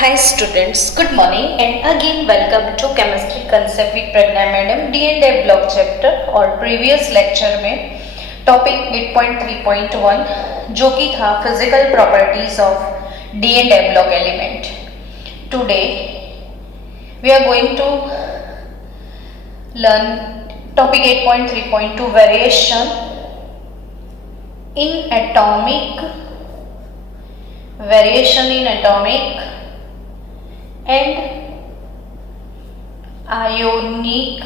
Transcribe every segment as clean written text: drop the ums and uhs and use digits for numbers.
Hi students, good morning and again welcome to Chemistry Concept with Pragna Madam D&A block chapter और previous lecture में topic 8.3.1 जो कि था physical properties of D&A block element. Today we are going to learn topic 8.3.2 variation in atomic and ionic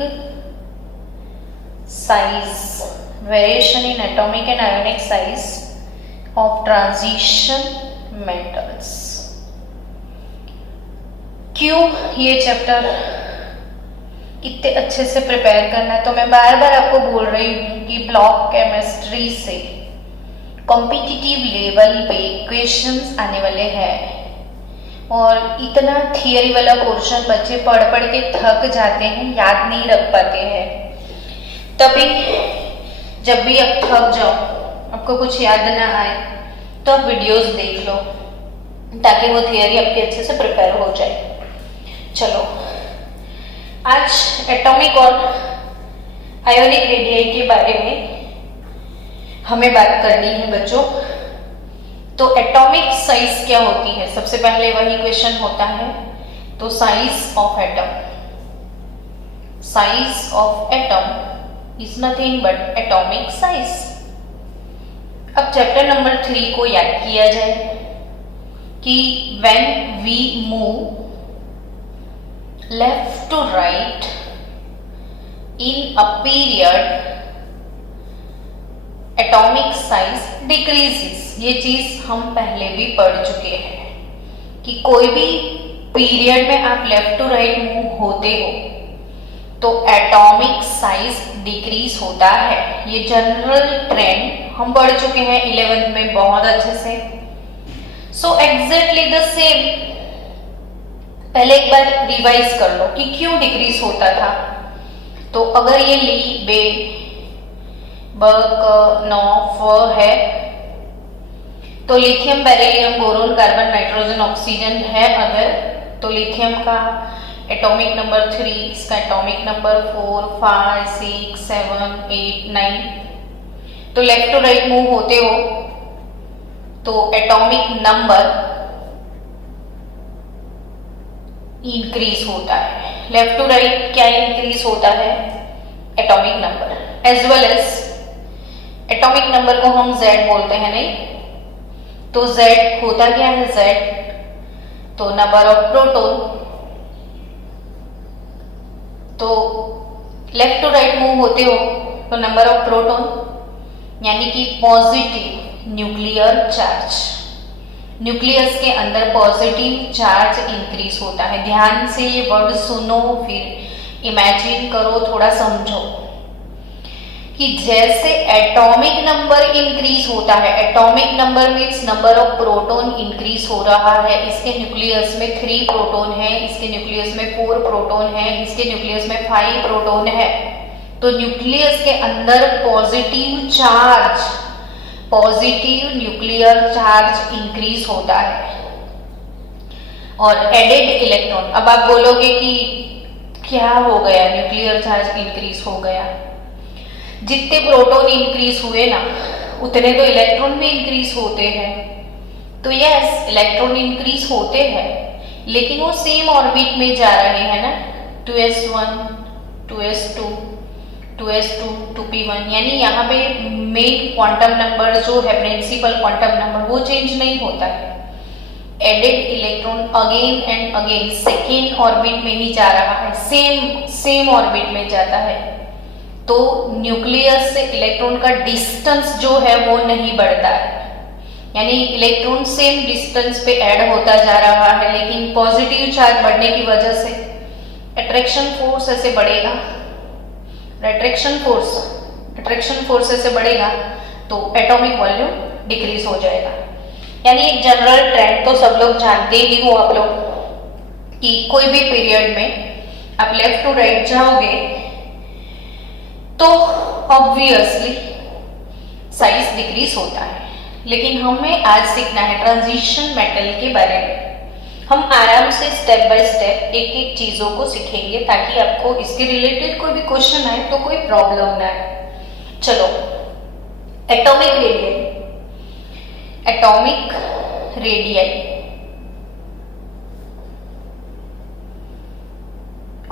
size, variation in atomic and ionic size of transition metals. क्यों ये chapter इतने अच्छे से prepare करना है, तो मैं बार बार आपको बोल रही हूँ कि ब्लॉक केमिस्ट्री से कॉम्पिटिटिव लेवल पे क्वेश्चंस आने वाले हैं और इतना थियरी वाला पोर्शन बच्चे पढ़ पढ़ के थक जाते हैं, याद नहीं रख पाते हैं। तभी जब भी आप थक जाओ, आपको कुछ याद ना आए, तो आप वीडियोस देख लो ताकि वो थियरी आपकी अच्छे से प्रिपेयर हो जाए। चलो, आज एटॉमिक और आयोनिक रेडियाई के बारे में हमें बात करनी है बच्चों। तो एटॉमिक साइज क्या होती है, सबसे पहले वही क्वेश्चन होता है। तो size of atom is nothing but atomic size. अब चैप्टर नंबर 3 को याद किया जाए कि when we move left to right in a period atomic size decreases. ये चीज हम पहले भी पढ़ चुके हैं कि कोई भी पीरियड में आप लेफ्ट टू राइट मूव होते हो तो एटॉमिक साइज डिक्रीज होता है। ये जनरल ट्रेंड हम पढ़ चुके हैं 11th में बहुत अच्छे से। सो एग्जैक्टली द सेम, पहले एक बार रिवाइज कर लो कि क्यों डिक्रीज होता था। तो अगर ये ली बे बक नॉफ है तो lithium beryllium boron carbon nitrogen oxygen है अगर, तो लिथियम का एटॉमिक नंबर 3, इसका एटॉमिक नंबर 4, 5, 6, 7, 8, 9। तो लेफ्ट टू राइट मूव होते हो तो एटॉमिक नंबर इंक्रीज होता है। लेफ्ट टू राइट क्या इंक्रीज होता है? Atomic number. As well as atomic number को हम Z बोलते हैं, नहीं? तो Z होता क्या है? Z तो नंबर ऑफ प्रोटॉन। तो लेफ्ट टू राइट मूव होते हो तो नंबर ऑफ प्रोटॉन यानी कि पॉजिटिव न्यूक्लियर चार्ज, न्यूक्लियस के अंदर पॉजिटिव चार्ज इंक्रीज होता है। ध्यान से ये वर्ड सुनो, फिर इमेजिन करो, थोड़ा समझो कि जैसे एटॉमिक नंबर इंक्रीज होता है, atomic number means number of proton increase हो रहा है। इसके न्यूक्लियस में 3 प्रोटॉन है, इसके न्यूक्लियस में 4 प्रोटॉन है, इसके न्यूक्लियस में 5 प्रोटॉन है। तो न्यूक्लियस के अंदर positive charge, positive nuclear charge increase होता है और एडेड इलेक्ट्रॉन। अब आप बोलोगे कि क्या हो गया, न्यूक्लियर चार्ज इंक्रीज हो गया। जितने प्रोटॉन इंक्रीज हुए ना उतने तो इलेक्ट्रॉन भी इंक्रीज होते हैं। तो यस, इलेक्ट्रॉन इंक्रीज होते हैं लेकिन वो सेम ऑर्बिट में जा रहे हैं ना, 2s1, 2s2, 2s2, 2p1। यानी यहाँ पे मेन क्वांटम नंबर जो है, प्रिंसिपल क्वांटम नंबर, वो चेंज नहीं होता है। Added electron again and again second orbit में ही जा रहा है, सेम ऑर्बिट में जाता है। तो न्यूक्लियस से इलेक्ट्रॉन का डिस्टेंस जो है वो नहीं बढ़ता है, यानी इलेक्ट्रॉन सेम डिस्टेंस पे ऐड होता जा रहा है, लेकिन पॉजिटिव चार्ज बढ़ने की वजह से अट्रैक्शन फोर्स ऐसे बढ़ेगा, अट्रैक्शन फोर्स ऐसे बढ़ेगा तो एटॉमिक वॉल्यूम डिक्रीज हो जाएगा। यानी एक जनरल ट्रेंड तो सब लोग जानते ही हो आप लोग कि कोई भी पीरियड में आप लेफ्ट टू राइट जाओगे तो ऑब्वियसली साइज डिक्रीज होता है। लेकिन हमें आज सीखना है ट्रांजिशन मेटल के बारे में। हम आराम से स्टेप बाय स्टेप एक एक चीजों को सीखेंगे ताकि आपको इसके रिलेटेड कोई भी क्वेश्चन आए तो कोई प्रॉब्लम ना आए। चलो, atomic radius, atomic radius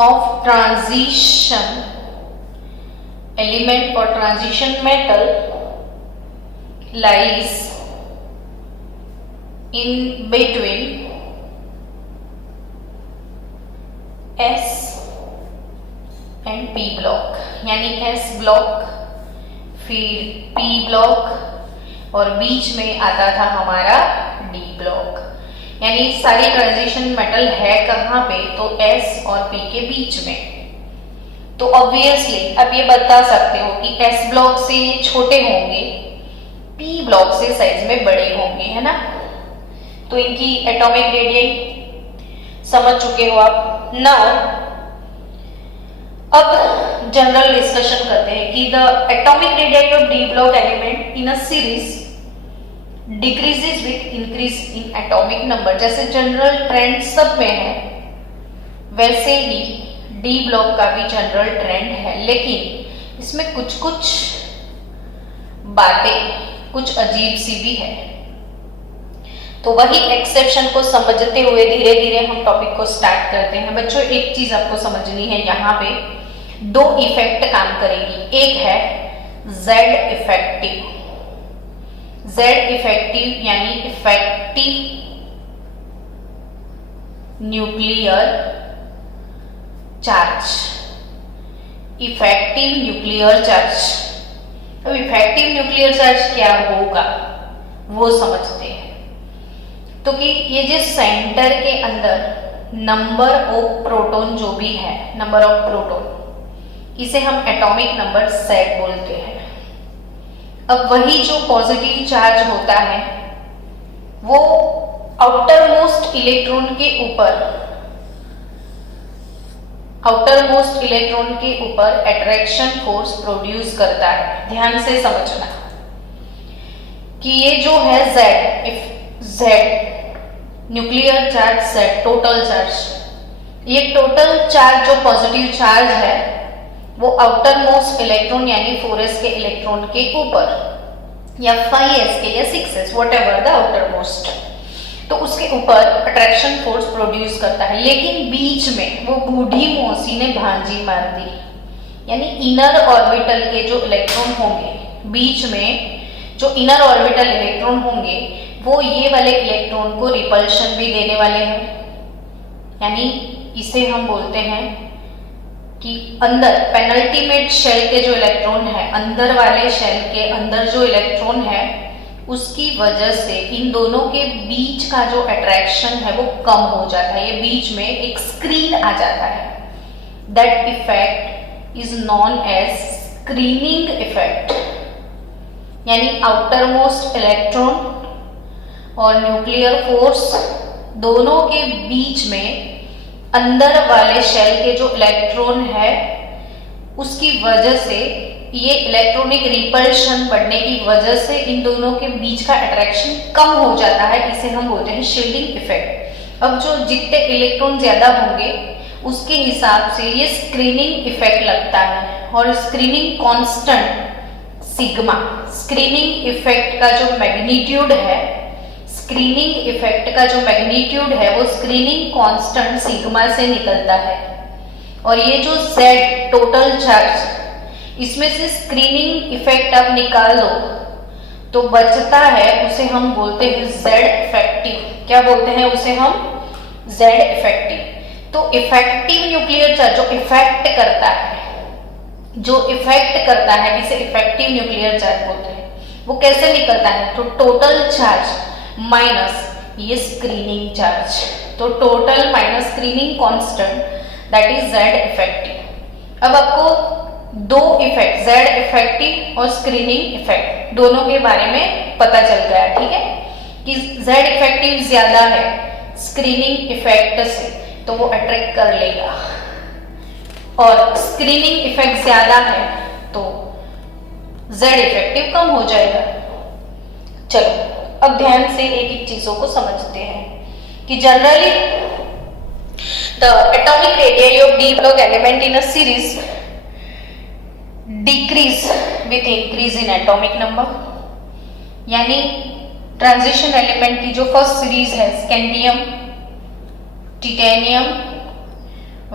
of transition element और transition metal lies in between S and P block, यानी S ब्लॉक फिर P ब्लॉक और बीच में आता था हमारा D ब्लॉक। यानी सारी ट्रांजिशन मेटल है कहाँ पे, तो S और P के बीच में। तो ऑब्वियसली आप ये बता सकते हो कि S ब्लॉक से ये छोटे होंगे, P ब्लॉक से साइज में बड़े होंगे, है ना। तो इनकी एटॉमिक रेडियस समझ चुके हो आप। नाउ अब जनरल डिस्कशन करते हैं कि the atomic radius of D block element in a series decreases with increase in atomic number. जैसे जनरल ट्रेंड सब में है वैसे ही डी ब्लॉक का भी जनरल ट्रेंड है, लेकिन इसमें कुछ कुछ बातें कुछ अजीब सी भी है। तो वही एक्सेप्शन को समझते हुए धीरे धीरे हम टॉपिक को स्टार्ट करते हैं। बच्चों, एक चीज आपको समझनी है, यहाँ पे दो इफेक्ट काम करेगी। एक है जेड इफेक्टिव, जेड इफेक्टिव यानी effective nuclear charge, effective nuclear charge. तो इफेक्टिव न्यूक्लियर चार्ज क्या होगा वो समझते हैं। तो कि ये जो सेंटर के अंदर नंबर ऑफ प्रोटॉन जो भी है, नंबर ऑफ प्रोटॉन, इसे हम एटॉमिक नंबर सेट बोलते हैं। अब वही जो पॉजिटिव चार्ज होता है वो आउटर मोस्ट इलेक्ट्रॉन के ऊपर, आउटर मोस्ट इलेक्ट्रॉन के ऊपर अट्रैक्शन फोर्स प्रोड्यूस करता है। ध्यान से समझना कि ये जो है Z nuclear charge, Z total charge, ये टोटल चार्ज जो पॉजिटिव चार्ज है वो आउटर मोस्ट इलेक्ट्रॉन यानी 4s के इलेक्ट्रॉन के ऊपर या 5s के या 6s whatever the outer most, तो उसके ऊपर अट्रैक्शन फोर्स प्रोड्यूस करता है। लेकिन बीच में वो बूढ़ी मौसी ने भांजी मार दी, यानी इनर ऑर्बिटल के जो इलेक्ट्रॉन होंगे, बीच में जो इनर ऑर्बिटल इलेक्ट्रॉन होंगे वो ये वाले इलेक्ट्रॉन को रिपल्शन भी देने वाले हैं। यानी इसे हम बोलते हैं कि अंदर पेनल्टीमेट शेल के जो इलेक्ट्रॉन है, अंदर वाले शेल के अंदर जो इलेक्ट्रॉन है, उसकी वजह से इन दोनों के बीच का जो अट्रैक्शन है वो कम हो जाता है। ये बीच में एक स्क्रीन आ जाता है। That effect is known as screening effect. यानी आउटर मोस्ट इलेक्ट्रॉन और न्यूक्लियर फोर्स दोनों के बीच में अंदर वाले शेल के जो इलेक्ट्रॉन है उसकी वजह से, ये इलेक्ट्रॉनिक रिपल्शन बढ़ने की वजह से इन दोनों के बीच का अट्रैक्शन कम हो जाता है। इसे हम बोलते हैं शील्डिंग इफेक्ट। अब जो जितने इलेक्ट्रॉन ज्यादा होंगे उसके हिसाब से ये स्क्रीनिंग इफेक्ट लगता है, और screening constant sigma, screening effect का जो मैग्नीट्यूड है, स्क्रीनिंग इफेक्ट का जो मैग्नीट्यूड है वो स्क्रीनिंग कांस्टेंट सिग्मा से निकलता है। और ये जो Z टोटल चार्ज, इसमें से स्क्रीनिंग इफेक्ट आप निकाल दो तो बचता है, उसे हम बोलते हैं Z इफेक्टिव। क्या बोलते हैं उसे हम? Z effective. तो इफेक्टिव न्यूक्लियर चार्ज जो इफेक्ट करता है, जो इफेक्ट करता है इसे इफेक्टिव न्यूक्लियर चार्ज बोलते हैं। वो कैसे निकलता है? तो टोटल चार्ज माइनस ये स्क्रीनिंग चार्ज, तो total minus screening constant, that is Z effective. अब आपको दो इफेक्ट, Z इफेक्टिव और स्क्रीनिंग इफेक्ट, दोनों के बारे में पता चल गया, ठीक है, कि Z इफेक्टिव ज्यादा है स्क्रीनिंग इफेक्ट से तो वो अट्रैक्ट कर लेगा, और स्क्रीनिंग इफेक्ट ज्यादा है तो Z इफेक्टिव कम हो जाएगा। चलो अब ध्यान से एक एक चीजों को समझते हैं कि कि generally the atomic radius of D block element in a series decrease with increase in atomic number, यानी ट्रांजिशन एलिमेंट की जो फर्स्ट सीरीज है स्कैंडियम, टिटेनियम,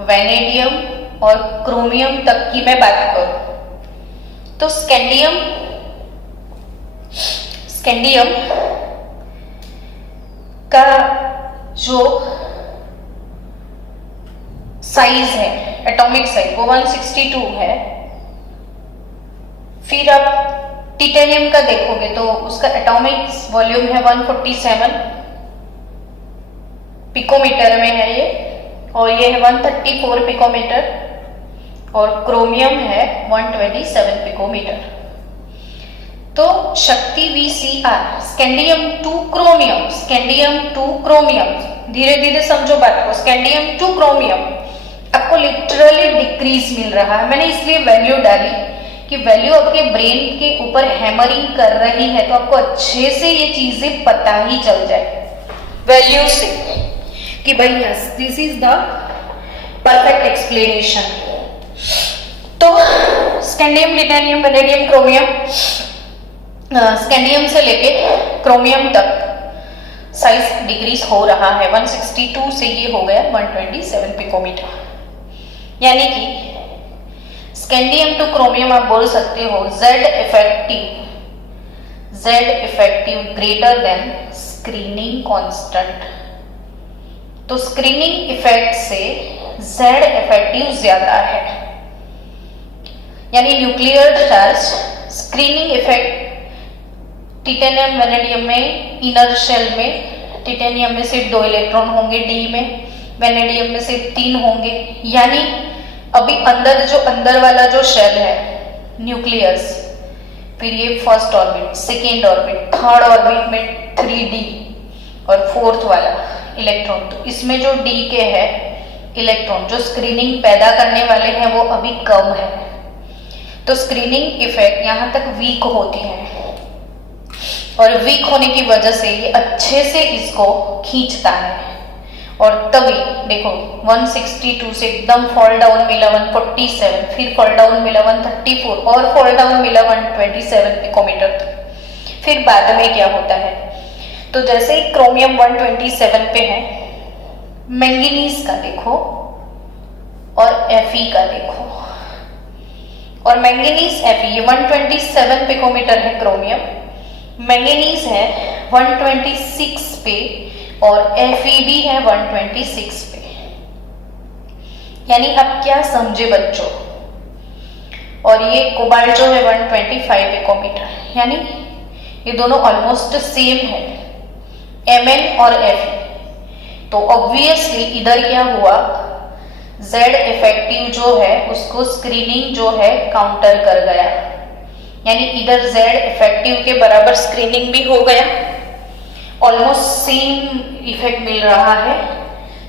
वैनेडियम और क्रोमियम तक की मैं बात करूं तो स्कैंडियम का जो साइज है एटॉमिक साइज वो 162 है। फिर आप टिटेनियम का देखोगे तो उसका एटॉमिक वॉल्यूम है 147 पिकोमीटर में है ये, और ये है 134 पिकोमीटर, और क्रोमियम है 127 पिकोमीटर। तो शक्ति VCR स्कैंडियम टू क्रोमियम, धीरे धीरे समझो बात को, स्कैंडियम टू क्रोमियम आपको लिटरली डिक्रीज मिल रहा है। मैंने इसलिए वैल्यू डाली कि वैल्यू आपके ब्रेन के ऊपर हैमरिंग कर रही है तो आपको अच्छे से ये चीजें पता ही चल जाए वैल्यू से कि भाई yes this is the perfect explanation. तो scandium, titanium, vanadium, chromium, scandium से लेके क्रोमियम तक साइज डिक्रीज हो रहा है। 162 से ये हो गया 127 पिकोमीटर, यानी कि स्कैंडियम टू क्रोमियम आप बोल सकते हो Z effective greater than screening constant. तो स्क्रीनिंग इफेक्ट से Z इफेक्टिव ज्यादा है, यानी nuclear charge screening effect titanium, vanadium में इनर शेल में टिटेनियम में सिर्फ 2 इलेक्ट्रॉन होंगे, डी में, वैनेडियम में सिर्फ 3 होंगे, यानी अभी अंदर वाला जो शेल है न्यूक्लियस, फिर ये first orbit, second orbit, third orbit में 3D और फोर्थ वाला इलेक्ट्रॉन, तो इसमें जो D के है इलेक्ट्रॉन जो स्क्रीनिंग पैदा करने वाले हैं वो अभी कम है। तो स्क्रीनिंग इफेक्ट यहाँ तक वीक होती है, और वीक होने की वजह से ये अच्छे से इसको खींचता है, और तभी देखो 162 से एकदम फॉल डाउन मिला 147, फिर फॉल डाउन मिला 134 और फॉल डाउन मिला 127 पिकोमीटर तक। फिर बाद में क्या होता है, तो जैसे ही क्रोमियम 127 पे है, मैंगनीज का देखो और Fe का देखो, और मैंगनीज Fe ये 127 पिकोमीटर है क्रोमियम, मैंगनीज है 126 पे और Fe भी है 126 पे। यानी अब क्या समझे बच्चों, और ये कोबाल्ट जो है 125 पिकोमीटर, यानी ये दोनों ऑलमोस्ट सेम है Mn और Fe। तो ऑब्वियसली इधर क्या हुआ, Z इफेक्टिव जो है उसको स्क्रीनिंग जो है काउंटर कर गया, यानी इधर Z इफेक्टिव के बराबर स्क्रीनिंग भी हो गया, ऑलमोस्ट सेम इफेक्ट मिल रहा है,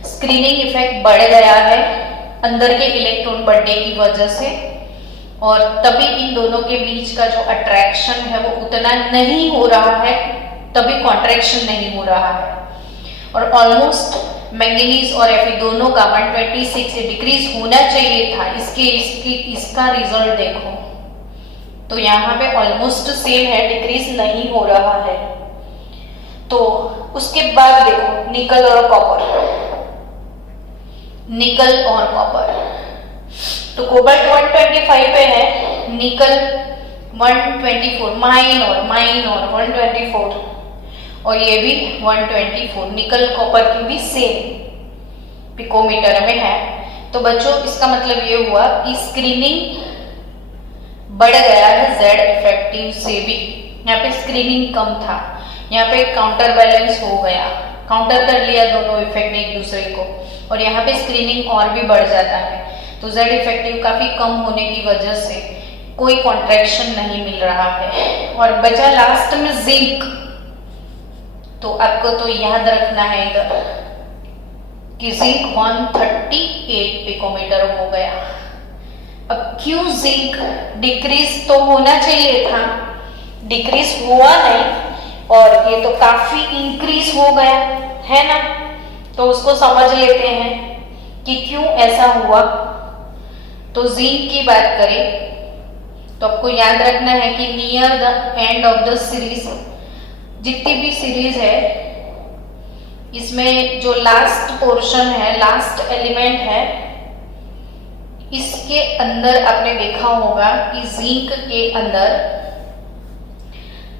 स्क्रीनिंग इफेक्ट बढ़ गया है अंदर के इलेक्ट्रॉन बढ़ने की वजह से, और तभी इन दोनों के बीच का जो अट्रैक्शन है वो उतना नहीं हो रहा है, तभी कॉन्ट्रैक्शन नहीं हो रहा है, और ऑलमोस्ट मैंगनीज और Fe दोनों का 126 से डिक्रीज होना चाहिए था। इसका रिजल्ट देखो तो यहाँ पे ऑलमोस्ट सेम है, डिक्रीज नहीं हो रहा है। तो उसके बाद देखो निकल और कॉपर, निकल और कॉपर, तो कोबाल्ट 125 पे है, निकल 124, माइन और 124, और ये भी 124, निकल कॉपर की भी सेम पिकोमीटर में है। तो बच्चों इसका मतलब ये हुआ कि स्क्रीनिंग बढ़ गया है Z इफेक्टिव से भी, यहाँ पे स्क्रीनिंग कम था, यहाँ पे काउंटर बैलेंस हो गया, काउंटर कर लिया दोनों इफेक्ट ने एक दूसरे को, और यहाँ पे स्क्रीनिंग और भी बढ़ जाता है। तो Z इफेक्टिव काफी कम होने की वजह से कोई कॉन्ट्रैक्शन नहीं मिल रहा है, और बचा लास्ट में जिंक। तो आपको तो याद रखना है इधर कि जिंक 138 पिकोमीटर हो गया। अब क्यों जिंक डिक्रीज तो होना चाहिए था, डिक्रीज हुआ नहीं, और ये तो काफी इंक्रीज हो गया है ना। तो उसको समझ लेते हैं कि क्यों ऐसा हुआ। तो जिंक की बात करें तो आपको याद रखना है कि near the end of the series, जितनी भी सीरीज है इसमें जो लास्ट पोर्शन है, लास्ट एलिमेंट है, इसके अंदर आपने देखा होगा कि जिंक के अंदर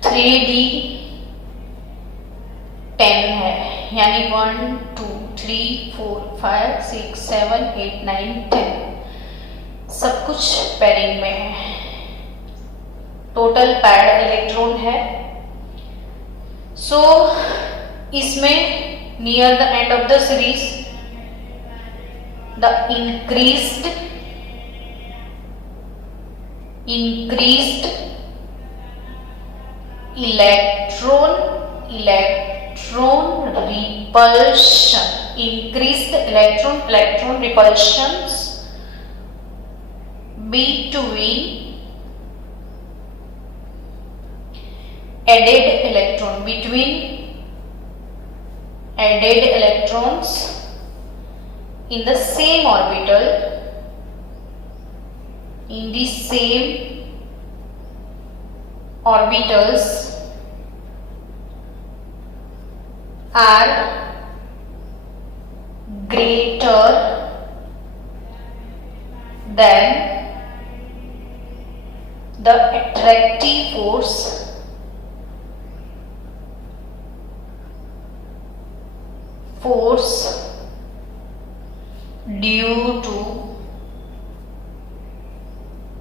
3d10 है, यानी 1 2 3 4 5 6 7 8 9 10 सब कुछ पेयरिंग में है। टोटल पैड इलेक्ट्रॉन है। सो इसमें near the end of the series the increased electron repulsion, increased electron repulsions between added electrons in the same orbital, in the same orbitals are greater than the attractive force due to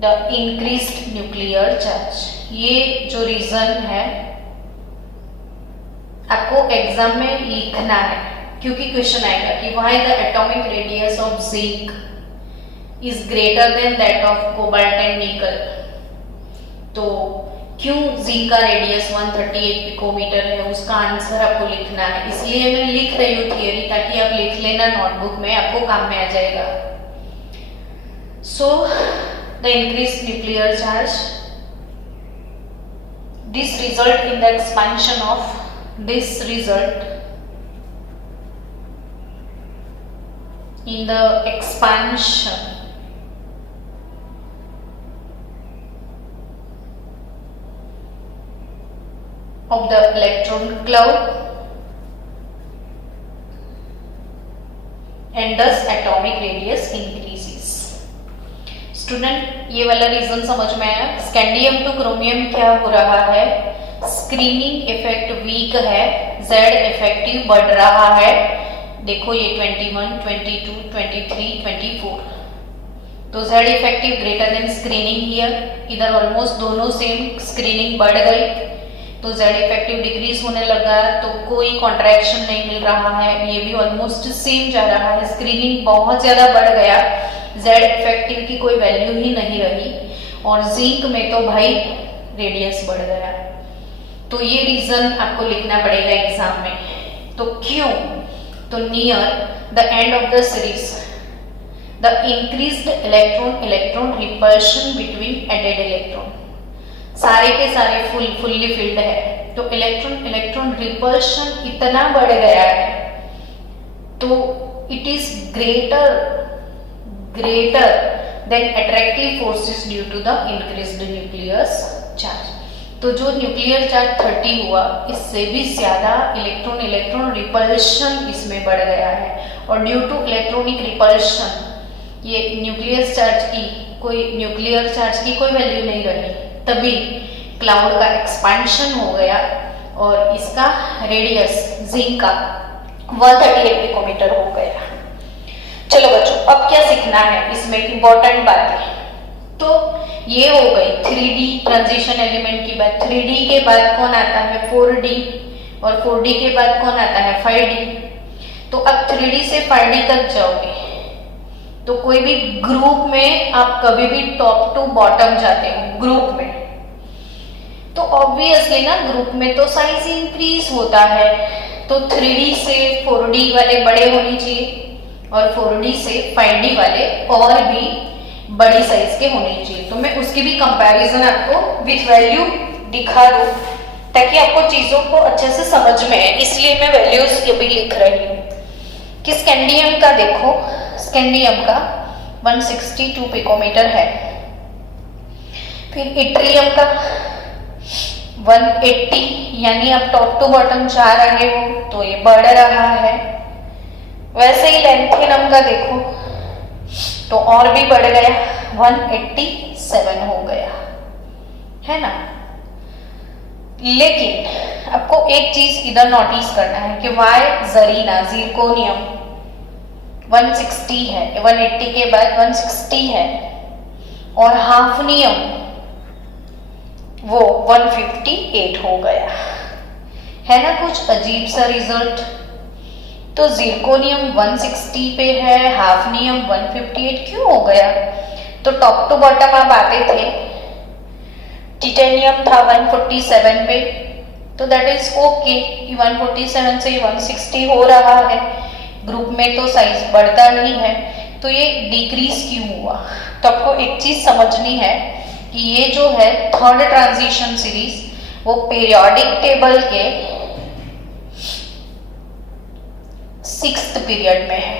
the increased nuclear charge। ये जो reason है आपको exam में लिखना है, क्योंकि question आएगा कि why the atomic radius of zinc is greater then that of cobalt and निकल। तो क्यों जिंक का रेडियस 138 पिकोमीटर है, उसका आंसर आपको लिखना है। इसलिए मैं लिख रही हूँ थियरी, ताकि आप लिख लेना नोटबुक में, आपको काम में आ जाएगा। So the increase nuclear charge, this result in the expansion of this result in the expansion of the electron cloud and thus atomic radius increases। Student ये वाला रीजन समझ में आया। स्कैंडियम टू क्रोमियम क्या हो रहा है, स्क्रीनिंग इफेक्ट वीक है, जेड इफेक्टिव बढ़ रहा है। देखो ये 21 22 23 24, तो Z effective greater than screening here, इधर ऑलमोस्ट दोनों सेम, स्क्रीनिंग बढ़ गई तो जेड इफेक्टिव डिक्रीज होने लगा, तो कोई कॉन्ट्रैक्शन नहीं मिल रहा है, ये भी ऑलमोस्ट सेम जा रहा है। स्क्रीनिंग बहुत ज्यादा बढ़ गया, जेड इफेक्टिव की कोई वैल्यू ही नहीं रही, और जिंक में तो भाई रेडियस बढ़ गया। तो ये रीजन आपको लिखना पड़ेगा एग्जाम में। तो क्यों, तो near the end of the series the increased electron repulsion between added electron, सारे के सारे फुल्ली फिल्ड है, तो इलेक्ट्रॉन रिपल्शन इतना बढ़ गया है, तो it is greater than attractive forces due to the increased nuclear charge. तो जो न्यूक्लियर चार्ज 30 हुआ, इससे भी ज्यादा इलेक्ट्रॉन रिपल्शन इसमें बढ़ गया है, और ड्यू टू इलेक्ट्रॉनिक रिपल्शन ये न्यूक्लियर चार्ज की कोई वैल्यू नहीं रही, तभी क्लाउड का एक्सपेंशन हो गया और इसका रेडियस जिंक का 138 पिकोमीटर हो गया। चलो बच्चों, अब क्या सीखना है, इसमें इंपॉर्टेंट बातें। तो ये हो गई 3D ट्रांजिशन एलिमेंट की बात। 3D के बाद कौन आता है, 4D, और 4D के बाद कौन आता है, 5D। तो अब 3D से 5D तक जाओगे तो कोई भी ग्रुप में आप कभी भी टॉप टू बॉटम जाते हो ग्रुप में, तो ऑब्वियसली ना ग्रुप में तो साइज इंक्रीज होता है, तो 3D से 4D वाले बड़े होने चाहिए और 4D से 5D वाले और भी बड़ी साइज के होने चाहिए। तो मैं उसकी भी कंपैरिजन आपको विथ वैल्यू दिखा दूं, ताकि आपको चीजों को अच्छे से समझ में आए, इसलिए मैं वैल्यूज ये भी लिख रही हूँ। कि स्कैंडियम का देखो, स्कैंडियम का 162 पिकोमीटर है, फिर इट्रियम का 180, यानी अब टॉप टू बॉटम जा रहे हो तो ये बढ़ रहा है। वैसे ही लैंथेनम का देखो तो और भी बढ़ गया, 187 हो गया, है ना। लेकिन आपको एक चीज इधर नोटिस करना है कि वाई जरीना जिरकोनियम 160 है, 180 के बाद 160 है, और हाफनियम वो 158 हो गया, है ना। कुछ अजीब सा रिजल्ट। तो जिरकोनियम 160 पे है, हाफनियम 158 क्यों हो गया? तो टॉप टू बॉटम आप आते थे, टिटेनियम था 147 पे, तो दैट इज ओके कि 147 से 160 हो रहा है, ग्रुप में तो साइज बढ़ता नहीं है, तो ये डिक्रीज क्यों हुआ? तो आपको एक चीज समझनी है कि ये जो है थर्ड ट्रांजिशन सीरीज वो पीरियोडिक टेबल के 6th पीरियड में है,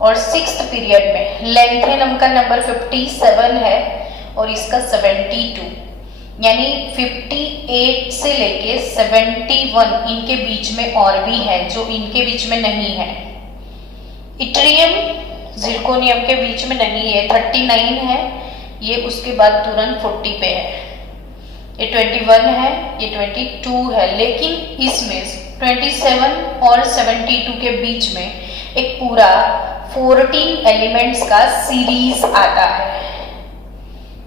और 6th पीरियड में लैंथेनम का नंबर 57 है और इसका 72, यानी 58 से लेके 71 इनके बीच में और भी है जो इनके बीच में नहीं है। इट्रियम जिरकोनियम के बीच में नहीं है, 39 है, ये उसके बाद तुरंत 40 पे है, ये 21 है, ये 22 है, लेकिन इसमें 27 और 72 के बीच में एक पूरा 14 एलिमेंट्स का सीरीज आता है,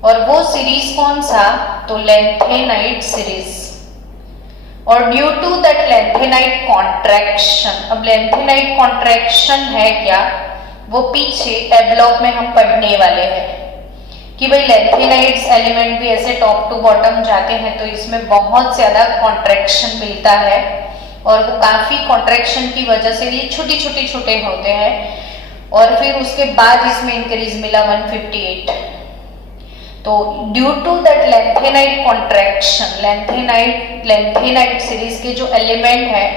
और वो सीरीज कौन सा? तो लैंथेनाइट सीरीज। और due to that lanthanide contraction, अब लैंथेनाइट कॉन्ट्रैक्शन है क्या, वो पीछे ए ब्लॉक में हम पढ़ने वाले हैं कि भाई लैंथेनाइट्स एलिमेंट भी ऐसे टॉप टू बॉटम जाते हैं तो इसमें बहुत ज्यादा कॉन्ट्रैक्शन मिलता है, और वो काफी कॉन्ट्रैक्शन की वजह से ये छोटे होते हैं, और फिर उसके बाद इसमें इंक्रीज मिला 158। तो due to that lanthanide contraction, lanthanide series के जो एलिमेंट है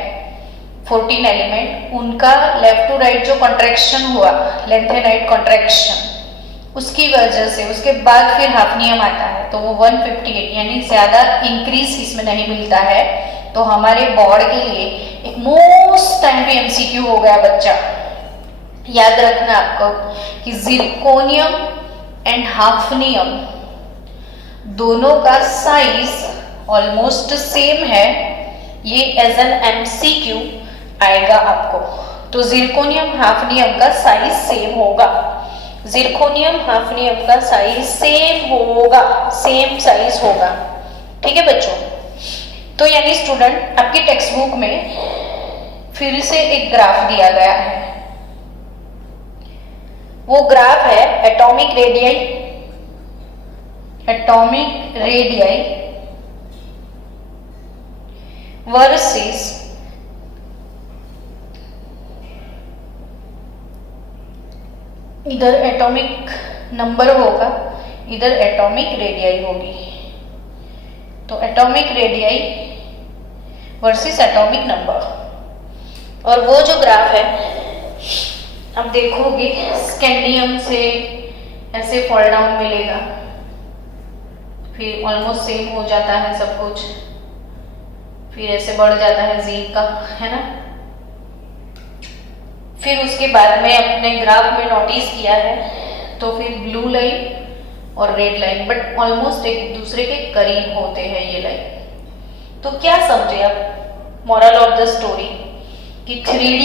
14 एलिमेंट, उनका लेफ्ट टू राइट जो कॉन्ट्रैक्शन हुआ, लैंथेनाइट कॉन्ट्रैक्शन, उसकी वजह से उसके बाद फिर हाफनियम आता है, तो वो 158, यानी ज्यादा इंक्रीज इसमें नहीं मिलता है। तो हमारे बोर्ड के लिए एक मोस्ट टाइम पे एमसीक्यू हो गया बच्चा, याद रखना आपको कि जिरकोनियम एंड हाफनियम दोनों का साइज ऑलमोस्ट सेम है, ये एज एन एमसीक्यू आएगा आपको। तो जिरकोनियम हाफनियम का साइज सेम होगा, जिरकोनियम हाफनियम का साइज सेम होगा, सेम साइज होगा, ठीक है बच्चों। तो यानी स्टूडेंट आपकी टेक्स्ट बुक में फिर से एक ग्राफ दिया गया है, वो ग्राफ है एटॉमिक रेडियाई वर्सेस इधर एटॉमिक नंबर होगा, इधर एटॉमिक रेडियाई होगी, तो atomic radii versus atomic number. और वो जो ग्राफ है अब देखोगे स्कैंडियम से ऐसे फॉल डाउन मिलेगा, फिर ऑलमोस्ट सेम हो जाता है सब कुछ, फिर ऐसे बढ़ जाता है जिंक का, है ना। फिर उसके बाद में अपने ग्राफ में नोटिस किया है तो फिर ब्लू लाइन और रेड लाइन बट ऑलमोस्ट एक दूसरे के करीब होते हैं ये लाइन। तो क्या समझे आप मोरल ऑफ द स्टोरी कि 3D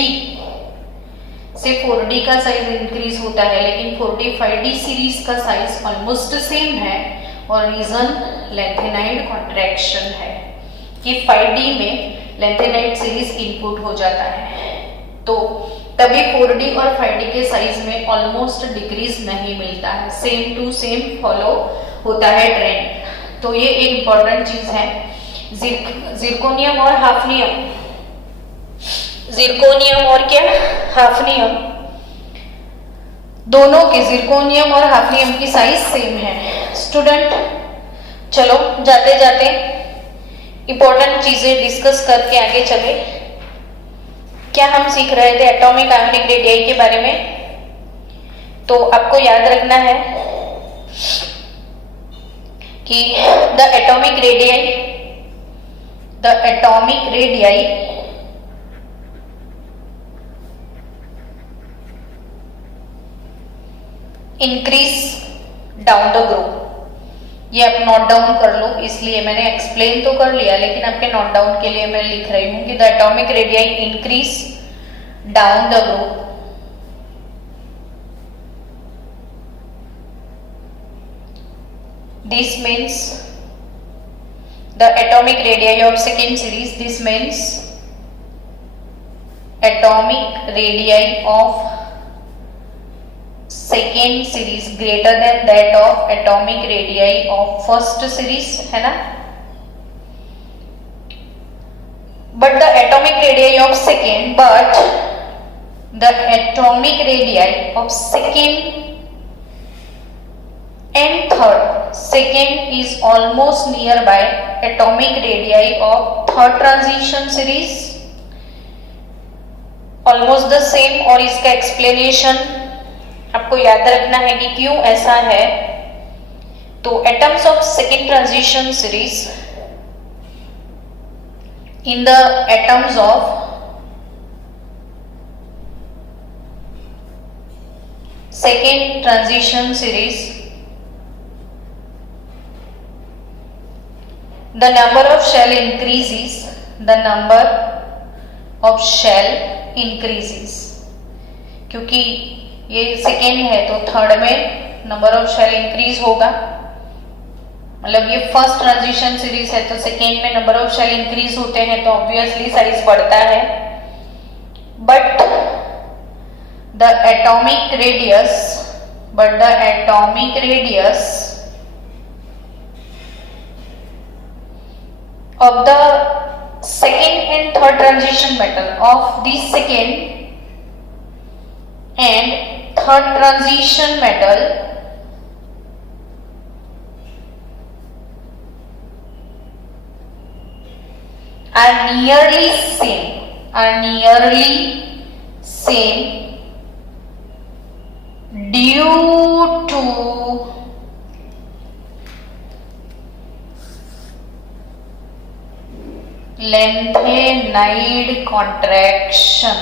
से 4D का साइज इंक्रीज होता है, लेकिन 4D 5D सीरीज का साइज ऑलमोस्ट सेम है, और रीजन लैंथेनाइट कॉन्ट्रैक्शन है कि 5D में लैंथेनाइट सीरीज इनपुट हो जाता है, तो तभी 4D और 5D के साइज में ऑलमोस्ट डिक्रीज नहीं मिलता है, सेम टू सेम फॉलो होता है ट्रेंड। तो ये एक इंपॉर्टेंट चीज है। जिरकोनियम और हाफनियम, जिरकोनियम और क्या हाफनियम, दोनों के जिरकोनियम और हाफनियम की साइज सेम है। स्टूडेंट चलो जाते जाते इंपॉर्टेंट चीजें डिस्कस करके आगे चले। क्या हम सीख रहे थे एटॉमिक आयोनिक रेडियाई के बारे में। तो आपको याद रखना है कि the atomic radii increase down the group. ये आप नोट डाउन कर लो, इसलिए मैंने एक्सप्लेन तो कर लिया, लेकिन आपके नोट डाउन के लिए मैं लिख रही हूं कि the atomic radii increase down the group this means the atomic radii of second series, this means atomic radii of second series greater than that of atomic radii of first series, है ना। but the atomic radii of second and third, second is almost nearby atomic radii of third transition series, almost the same। और इसका explanation आपको याद रखना है कि क्यों ऐसा है। तो atoms of second transition series in the atoms of second transition series the number of shell increases, क्योंकि ये सेकेंड है तो थर्ड में नंबर ऑफ शेल इंक्रीज होगा। मतलब ये फर्स्ट ट्रांजिशन सीरीज है तो सेकेंड में नंबर ऑफ शेल इंक्रीज होते हैं तो ऑब्वियसली साइज बढ़ता है। But the atomic radius of the second and third transition metal of the second and third transition metal are nearly same due to lanthanide contraction.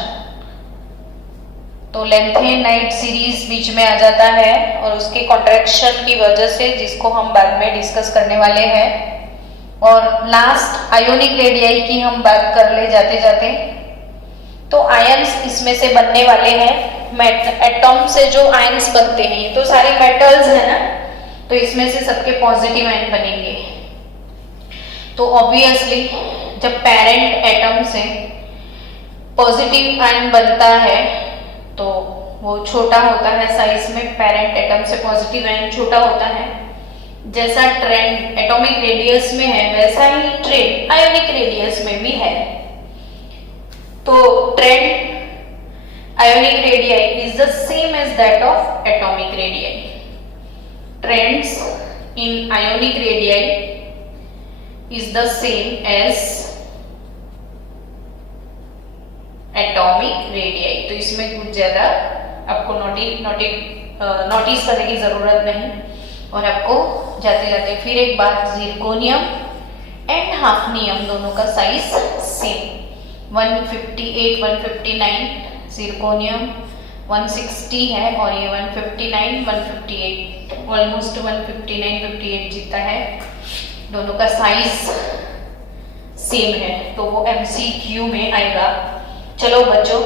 तो lanthanide series बीच में आ जाता है और उसके कॉन्ट्रैक्शन की वजह से, जिसको हम बाद में डिस्कस करने वाले हैं। और लास्ट आयोनिक रेडियाई की हम बात कर ले जाते जाते। तो आयंस इसमें से बनने वाले हैं, एटॉम से जो आयंस बनते हैं ये तो सारे मेटल्स है ना, तो इसमें से सबके पॉजिटिव आयन बनेंगे। तो ऑब्वियसली जब पेरेंट एटम से पॉजिटिव आयन बनता है तो वो छोटा होता है साइज में, पेरेंट एटम से पॉजिटिव आयन छोटा होता है। जैसा ट्रेंड एटॉमिक रेडियस में है वैसा ही ट्रेंड आयोनिक रेडियस में भी है। तो trend ionic radii is the same as that of atomic radii. Trends in ionic radii is the same as atomic radii। तो इसमें कुछ ज्यादा आपको नोटिस करने की जरूरत नहीं। और आपको जाते जाते फिर एक बात, जिरकोनियम एंड हाफनियम दोनों का साइज सेम 158 159, जिरकोनियम 160 है और ये 159 158, ऑलमोस्ट 159 58 जीता है। दोनों का साइज सेम है तो वो MCQ में आएगा। चलो बच्चों,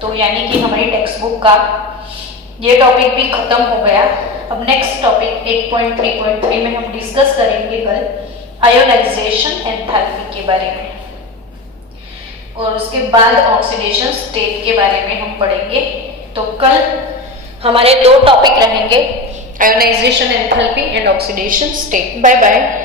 तो यानी कि हमारी टेक्स्ट बुक का ये टॉपिक भी खत्म हो गया। अब नेक्स्ट टॉपिक 8.3.3 में हम डिस्कस करेंगे कल आयोनाइजेशन एंथैल्पी के बारे में, और उसके बाद ऑक्सीडेशन स्टेट के बारे में हम पढ़ेंगे। तो कल हमारे दो टॉपिक रहेंगे, ionisation enthalpy and oxidation state. Bye bye.